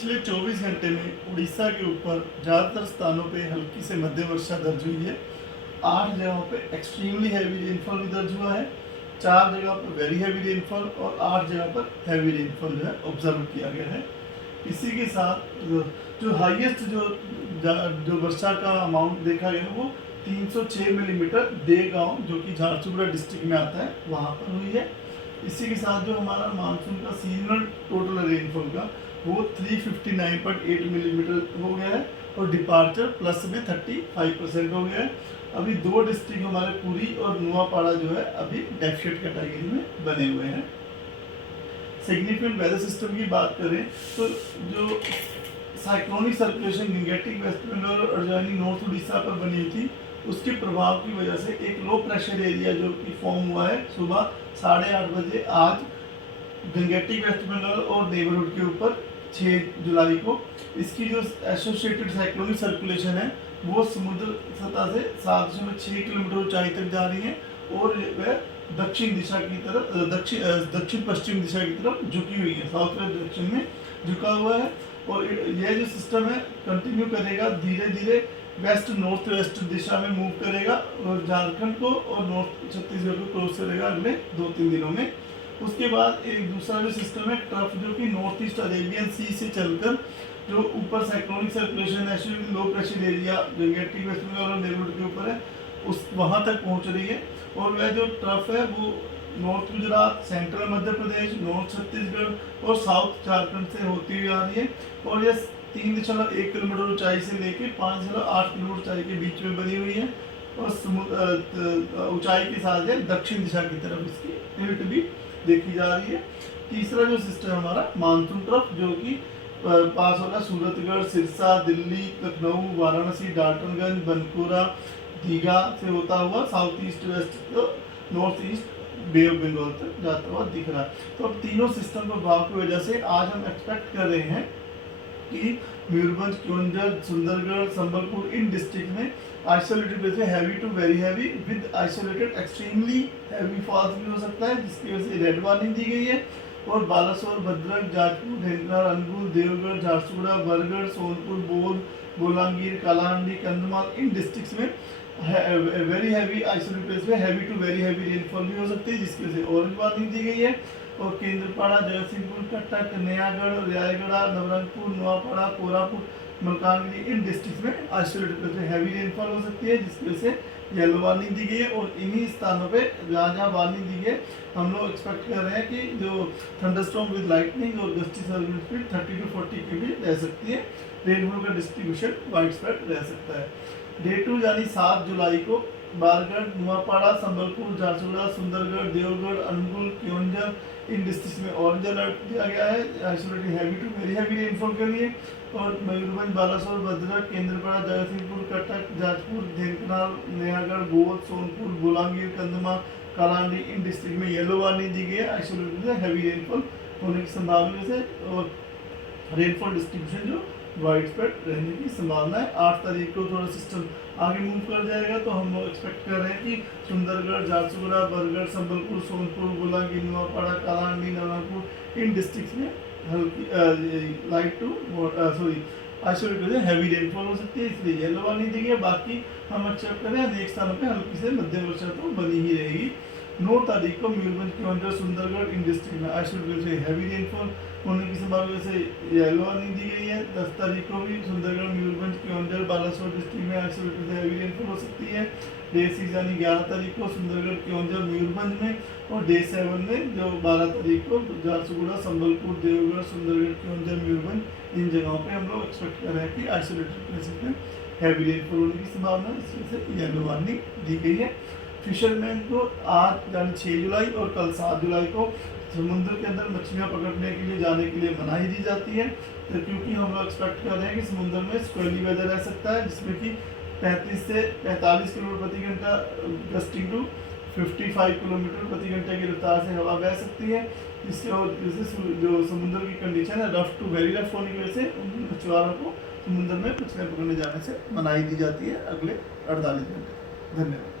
पिछले 24 घंटे में उड़ीसा के ऊपर ज़्यादातर स्थानों पे हल्की से मध्यम वर्षा दर्ज हुई है। 8 जगहों पे एक्सट्रीमली हैवी रेनफॉल भी दर्ज हुआ है, 4 जगह पर वेरी हैवी रेनफॉल और 8 जगह पर हैवी रेनफॉल जो है ऑब्जर्व किया गया है। इसी के साथ जो हाईएस्ट जो वर्षा का अमाउंट देखा गया है वो 306 मिलीमीटर देगांव जो कि झारसुगुड़ा डिस्ट्रिक्ट में आता है वहाँ पर हुई है। इसी के साथ जो हमारा मानसून का सीजनल टोटल रेनफॉल का वो 359.8 मिलीमीटर हो गया है और डिपार्चर प्लस में 35% हो गया है। अभी 2 डिस्ट्रिक्ट हमारे पुरी और नुआपाड़ा जो है अभी डेफिशिएंट कैटेगरी में बने हुए हैं। सिग्निफिकेंट वेदर सिस्टम की बात करें तो जो cyclonic circulation Gangetic West Bengal और एडजॉइनिंग नॉर्थ उड़ीसा पर बनी हुई थी, उसके प्रभाव की वजह से एक लो प्रेशर एरिया जो कि फॉर्म हुआ है सुबह 8:30 बजे आज गंगेटिक वेस्ट बंगाल और नेबरहुड के ऊपर 6 जुलाई को। इसकी जो एसोसिएटेड साइक्लोनिक सर्कुलेशन है वो समुद्र सतह से 7.6 किलोमीटर ऊंचाई तक जा रही है और वह दक्षिण दिशा की तरफ दक्षिण पश्चिम दिशा की तरफ झुकी हुई है, साउथ वेस्ट डायरेक्शन में झुका हुआ है। और यह जो सिस्टम है कंटिन्यू करेगा, धीरे धीरे वेस्ट नॉर्थ वेस्ट दिशा में मूव करेगा और झारखंड को और नॉर्थ छत्तीसगढ़ को क्रॉस करेगा अगले 2-3 दिनों में। उसके बाद एक दूसरा जो सिस्टम है ट्रफ जो कि नॉर्थ ईस्ट अरेबियन सी से चलकर जो ऊपर साइक्लोनिक सर्कुलेशन है low pressure area Gangetic West Bengal और नेबरहुड के ऊपर है उस वहाँ तक पहुँच रही है। और वह जो ट्रफ है वो north Gujarat, central Madhya Pradesh, north Chhattisgarh और साउथ झारखंड से होती हुई आ रही है और यह 3.1 किलोमीटर ऊंचाई से लेकर 5.8 किलोमीटर ऊंचाई के बीच में बनी हुई है और ऊंचाई के साथ है दक्षिण दिशा की तरफ इसकी टिल्ट भी देखी जा रही है। तीसरा जो सिस्टम हमारा मानसून ट्रफ जो कि पास होगा सूरतगढ़, सिरसा, दिल्ली, लखनऊ, वाराणसी, डाल्टनगंज, बनकुरा, दीघा से होता हुआ south east west north east Bay of Bengal तक जाता हुआ दिख रहा है। तो अब तीनों सिस्टम प्रभाव की वजह से आज हम एक्सपेक्ट कर रहे हैं कि मयूरभंज, केवंझर, सुंदरगढ़, संबलपुर इन डिस्ट्रिक्ट में आइसोलेटेड वजह से heavy to very heavy with isolated extremely heavy falls भी हो सकता है, जिसकी वजह से रेड वार्निंग दी गई है। और बालासोर, भद्रक, जाजपुर, ढेंकनाल, अनुगुल, देवगढ़, झारसुगुड़ा, बरगढ़, सोनपुर, बोध, बोलांगीर, कालाहांडी, कंधमाल इन डिस्ट्रिक्ट्स में वेरी हैवी आइसोलेटेड में heavy to very heavy rainfall भी हो सकती है, जिसकी वजह से ऑरेंज वार्निंग दी गई है। और केंद्रपाड़ा, जगतसिंहपुर, कटक, नयागढ़, रायगढ़, नवरंगपुर, नुआपाड़ा, कोरापुट, मलकानगिरी इन डिस्ट्रिक्ट में आइसोलेटेड में हैवी रेनफॉल हो सकती है, जिसकी वजह से येलो वार्निंग दी गई है। और इन्हीं स्थानों पे जहाँ जहाँ वार्निंग दी है हम लोग एक्सपेक्ट कर रहे हैं कि जो थंडरस्टॉर्म विद लाइटनिंग और गस्टी सर्विस स्पीड 30 to 40 की भी रह सकती है। रेनफॉल का डिस्ट्रीब्यूशन वाइड स्प्रेड रह सकता है। डे 2 यानी 7 जुलाई को बारगढ़, नुआपाड़ा, संबलपुर, झारसुगुड़ा, सुंदरगढ़, देवगढ़, अनुगुल, केवंझर इन डिस्ट्रिक्ट में ऑरेंज अलर्ट दिया गया है isolated heavy to very heavy rainfall के लिए। और मयूरभंज, बालासोर, भद्रक, केंद्रपाड़ा, जगतसिंहपुर, कटक, जाजपुर, ढेंकनाल, नयागढ़, बोध, सोनपुर, बोलांगीर, कंधमाल, कालाहांडी इन डिस्ट्रिक्ट में येलो वार्निंग दी गई है आइसोलेटेड से हैवी रेनफॉल होने की संभावना से। और रेनफॉल डिस्ट्रीब्यूशन जो वाइड स्प्रेड रहने की संभावना है। 8 तारीख को थोड़ा सिस्टम आगे मूव कर जाएगा तो हम लोग एक्सपेक्ट कर रहे हैं कि सुंदरगढ़, झारसुगुड़ा, बरगढ़, संबलपुर, सोनपुर, बोलांगीर, नुआपाड़ा, कालाहांडी, नवरंगपुर इन डिस्ट्रिक्ट्स में हल्की light to isolated heavy rainfall हो सकती है, इसलिए येलो वार्निंग दी गई है। बाकी हम एक्सपेक्ट करें अनेक स्थानों पर हल्की से मध्यम वर्षा तो बनी ही रहेगी। 9 तारीख को मयूरभंज, केवंझर, सुंदरगढ़ इन डिस्ट्रिक्ट में आइसोलेटेड से हैवी रेनफॉल होने की संभावना से येलो वार्निंग दी गई है। 10 तारीख को भी सुंदरगढ़, मयूरभंज, केवंझर, बालासोर डिस्ट्रिक्ट में आइसोलेटेड से हैवी रेनफॉल हो सकती है। डे 6 यानी 11 तारीख को सुंदरगढ़, केवंझर, मयूरभंज में और डे 7 में जो 12 तारीख को झारसुगुड़ा, संबलपुर, देवगढ़, सुंदरगढ़, केवंझर, मयूरभंज इन जगहों पे हम लोग एक्सपेक्ट कर रहे हैं कि आइसोलेटेड प्लेसेस में हैवी रेनफॉल होने की संभावना, इस वजह से येलो वार्निंग दी गई है। फिशरमैन को आज यानी 6 जुलाई और कल 7 जुलाई को समुद्र के अंदर मछलियाँ पकड़ने के लिए जाने के लिए मनाही दी जाती है, तो क्योंकि हम लोग एक्सपेक्ट कर रहे हैं कि समुद्र में स्क्वेली वेदर रह सकता है, जिसमें कि 35 से 45 किलोमीटर प्रति घंटा गस्टिंग टू 55 किलोमीटर प्रति घंटे की रफ्तार से हवा बह सकती है, जिससे जो समुद्र की कंडीशन है रफ टू वेरी रफ होने की वजह से उन मछुआरों को समुद्र में मछलियाँ पकड़ने जाने से मनाही दी जाती है अगले 48 घंटे। धन्यवाद।